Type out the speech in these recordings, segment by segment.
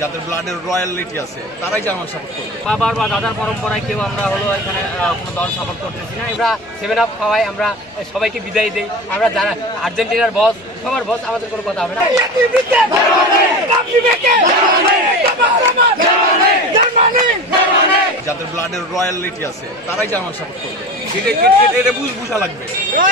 যাদের ব্লাডের রয়্যালিটি আছে তারাই জার্মান সাপোর্ট করবে। বাবার বা দাদার পরম্পরায় কেউ আমরা হলো এখানে কোনো দল সাপোর্ট করতেছি না। আমরা 7 আপ খাওয়াই, আমরা সবাইকে বিদায় দিই। আমরা যারা আর্জেন্টিনার বস, সবার বস, আমাদের কোনো কথা হবে না। যাদের ব্লাডের রয়্যালিটি আছে তারাই জার্মান সাপোর্ট করবে। এটা বুঝা লাগবে।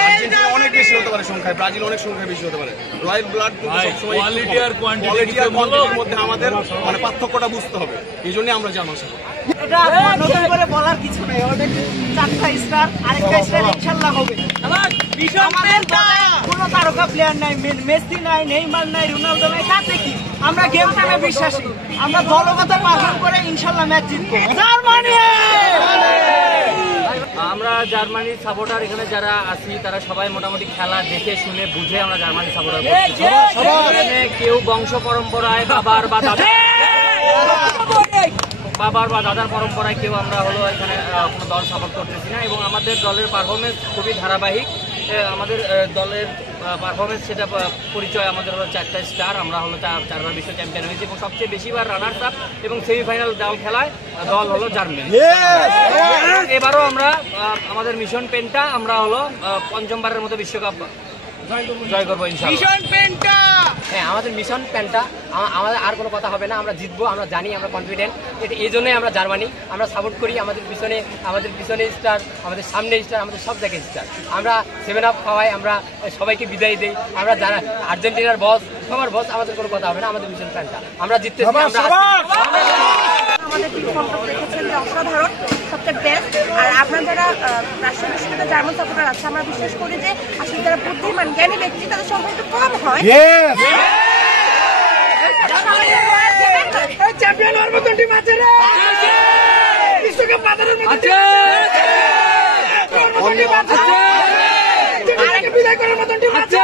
আর্জেন্টিনা অনেক বেশি হতে পারে সংখ্যায়, ব্রাজিল অনেক সংখ্যায় বেশি হতে পারে। রয়্যাল ব্লাড সবসময় কোয়ালিটি আর কোয়ান্টিটির মধ্যে আমাদের মানে পার্থক্যটা বুঝতে হবে। এই জন্যই আমরা জার্মান সাপোর্ট। এটা নতুন করে বলার কিছু নাই, অলরেডি 4টা স্টার, আরেকটা স্টার ইনশাআল্লাহ হবে। আমাদের কোনো তারকা প্লেয়ার নাই, মেসি নাই, নেইমার নাই, রোনালদো নাই, তাতে কি আমরা গেম টাইমে বিশ্বাসী। আমরা দলগত পারফর্ম করে ইনশাআল্লাহ ম্যাচ জিতবো। জার্মানি! আমরা জার্মানির সাপোর্টার এখানে যারা আছি তারা সবাই মোটামুটি খেলা দেখে শুনে বুঝে আমরা জার্মানি সাপোর্টার করছি। এখানে কেউ বংশ পরম্পরায় বাবার বা দাদার পরম্পরায় কেউ আমরা হলো এখানে কোনো দল সাপোর্ট করতেছি না। এবং আমাদের দলের পারফরমেন্স খুবই ধারাবাহিক। আমাদের দলের পারফরমেন্স সেটা পরিচয় আমাদের হলো 4টা স্টার। আমরা হলো 4বার বিশ্ব চ্যাম্পিয়ন হয়েছি এবং সবচেয়ে বেশিবার রানার্স আপ এবং সেমিফাইনাল দল খেলায় দল হলো জার্মানি। এবারও আমরা আমাদের মিশন পেনটা আমরা হলো 5মবারের মতো বিশ্বকাপ জয় করবো ইনশাআল্লাহ। হ্যাঁ, আমাদের মিশন প্যান্টটা, আমাদের আর কোনো কথা হবে না। আমরা জিতবো, আমরা জানি, আমরা কনফিডেন্ট। এই জন্যই আমরা জার্মানি আমরা সাপোর্ট করি। আমাদের পিছনে স্টার, আমাদের সামনে স্টার, আমাদের সব জায়গায় স্টার। আমরা 7 আপ খাওয়াই, আমরা সবাইকে বিদায় দিই। আমরা যারা আর্জেন্টিনার বস, সবার বস, আমাদের কোনো কথা হবে না। আমাদের মিশন প্যান্টটা আমরা জিততেছি। আমাদের টিম সম্পর্ক রেখেছেন যে অসাধারণ, সবচেয়ে বেস্ট। আর আপনারা যারা রাষ্ট্রীয় বিশ্ববিদ্যালয়ে জার্মান সাপোর্টার আছে, আমরা বিশ্বাস করি যে আসলে যারা বুদ্ধিমান জ্ঞানী ব্যক্তি তাদের সংখ্যা একটু কম হয়। চ্যাম্পিয়ন হওয়ার মতো টিম আছে রে, বিশ্বকাপ বাজারের মতো টিম আছে, বিদায় করার মতো টিম আছে,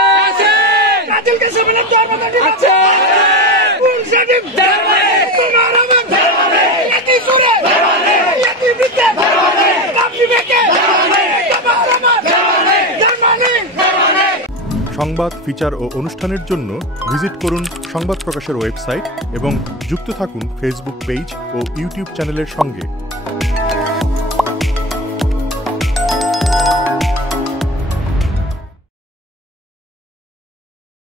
ব্রাজিলকে 7 আপ দেওয়ার মতো টিম আছে। সংবাদ, ফিচার ও অনুষ্ঠানের জন্য ভিজিট করুন সংবাদ প্রকাশের ওয়েবসাইট এবং যুক্ত থাকুন ফেসবুক পেজ ও ইউটিউব চ্যানেলের সঙ্গে।